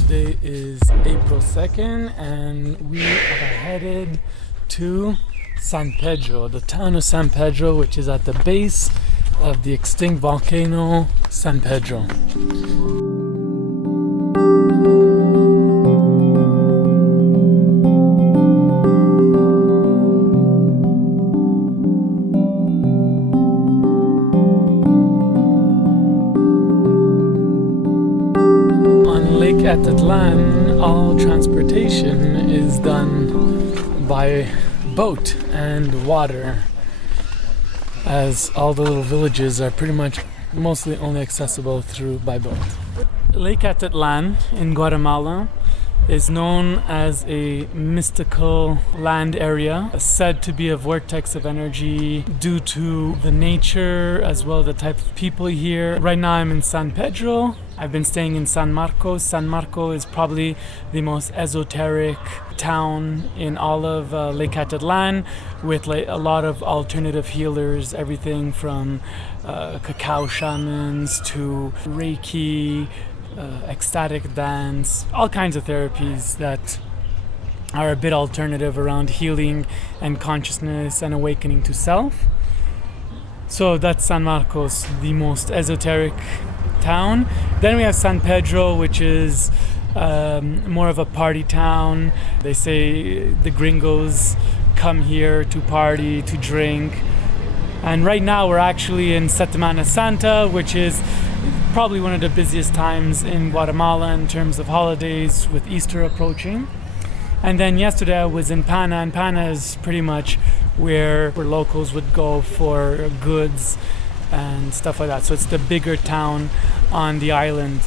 Today is April 2nd and we are headed to San Pedro, the town of San Pedro, which is at the base of the extinct volcano San Pedro. Atitlan, all transportation is done by boat and water, as all the little villages are pretty much mostly only accessible by boat. Lake Atitlan in Guatemala is known as a mystical land area, said to be a vortex of energy due to the nature as well as the type of people here. Right now I'm in San Pedro. I've been staying in San Marcos. San Marcos is probably the most esoteric town in all of Lake Atitlan, with like a lot of alternative healers, everything from cacao shamans to Reiki, ecstatic dance, all kinds of therapies that are a bit alternative around healing and consciousness and awakening to self. So that's San Marcos, the most esoteric town. Then we have San Pedro, which is more of a party town. They say the gringos come here to party, to drink. And right now we're actually in Semana Santa, which is probably one of the busiest times in Guatemala in terms of holidays, with Easter approaching. And then yesterday I was in Pana, and Pana is pretty much where locals would go for goods and stuff like that. So it's the bigger town on the island.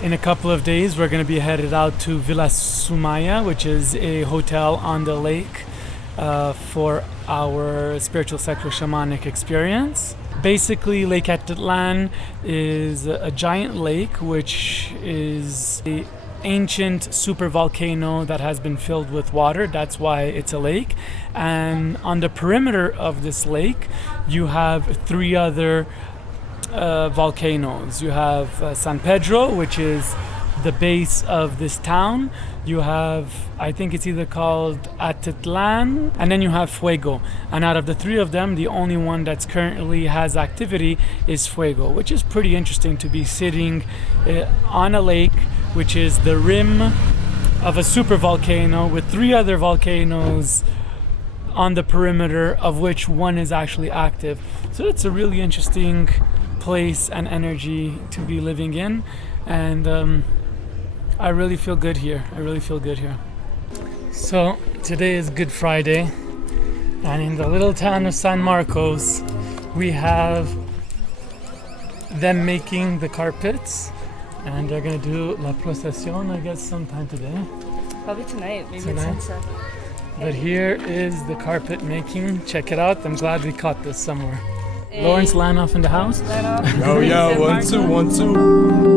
In a couple of days we're going to be headed out to Villa Sumaya, which is a hotel on the lake for our spiritual sexual shamanic experience. Basically, Lake Atitlan is a giant lake, which is an ancient supervolcano that has been filled with water. That's why it's a lake. And on the perimeter of this lake, you have three other volcanoes. You have San Pedro, which is the base of this town. You have, I think it's either called Atitlan, and then you have Fuego. And out of the three of them, the only one that's currently has activity is Fuego, which is pretty interesting to be sitting on a lake, which is the rim of a supervolcano with three other volcanoes on the perimeter, of which one is actually active. So it's a really interesting place and energy to be living in. And I really feel good here. So today is Good Friday, and in the little town of San Marcos we have them making the carpets, and they're gonna do la procesión, I guess, sometime today. Probably tonight, maybe at sunset. But here is the carpet making. Check it out. I'm glad we caught this somewhere. Hey. Lawrence Lanoff in the house. Yo, 1 2 1 2.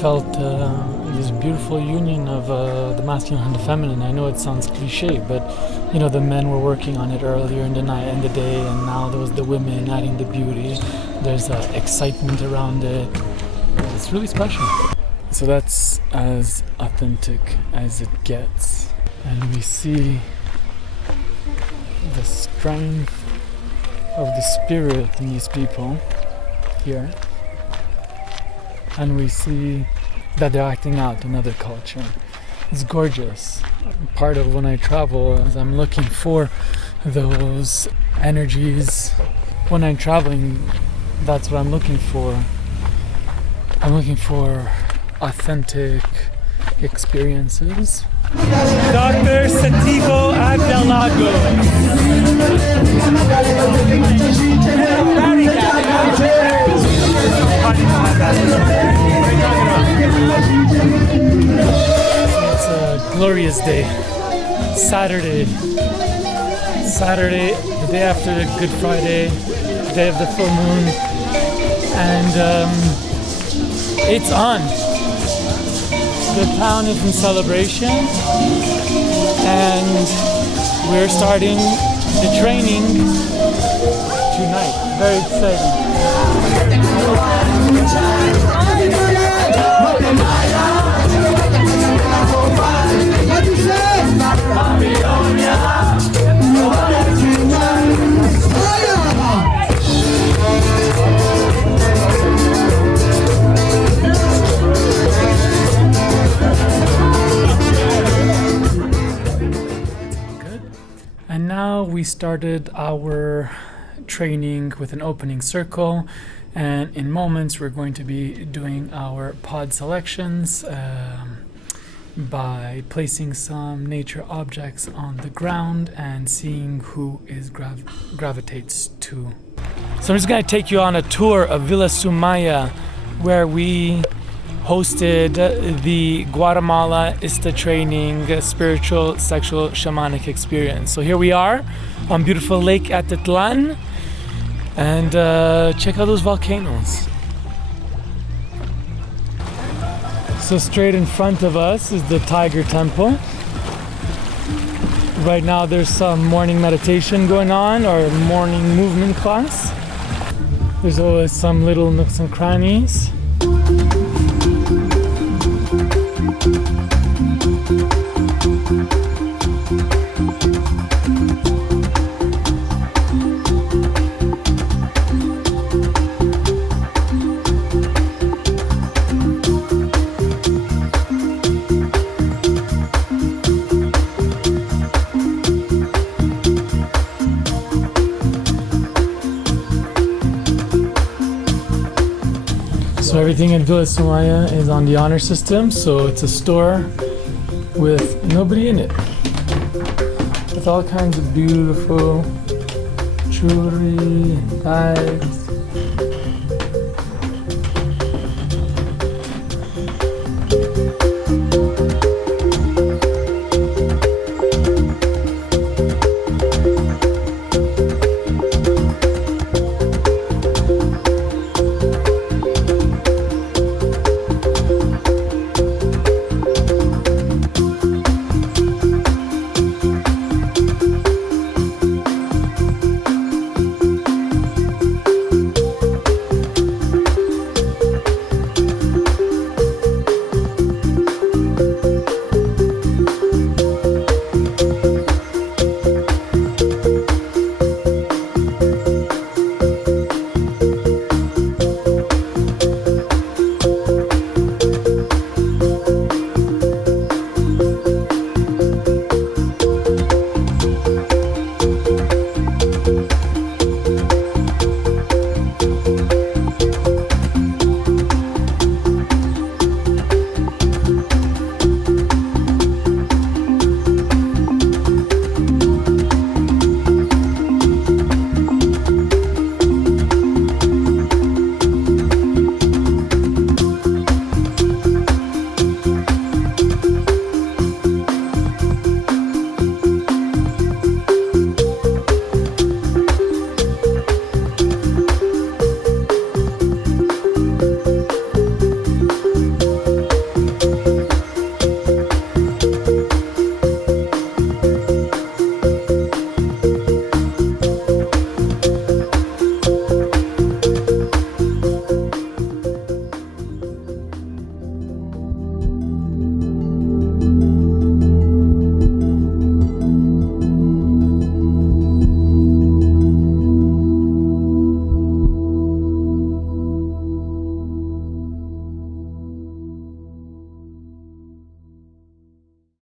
Felt this beautiful union of the masculine and the feminine. I know it sounds cliche, but you know, the men were working on it earlier in the night and the day, and now there was the women adding the beauty. There's excitement around it. It's really special. So that's as authentic as it gets, and we see the strength of the spirit in these people here. And we see that they're acting out another culture. It's gorgeous. Part of when I travel is I'm looking for those energies. When I'm traveling, that's what I'm looking for. I'm looking for authentic experiences. Dr. Santiago Abdelago. It's a glorious day. Saturday, the day after Good Friday, the day of the full moon, and it's on. The town is in celebration, and we're starting the training tonight. Very exciting. And now we started our training with an opening circle, and in moments we're going to be doing our pod selections by placing some nature objects on the ground and seeing who is gravitates to. So I'm just going to take you on a tour of Villa Sumaya, where we hosted the Guatemala ISTA training spiritual sexual shamanic experience. So here we are on beautiful Lake Atitlan, and check out those volcanoes. So straight in front of us is the Tiger Temple. Right now there's some morning meditation going on, or morning movement class. There's always some little nooks and crannies. So everything in Villa Sumaya is on the honor system, so it's a store with nobody in it, with all kinds of beautiful jewelry and bags.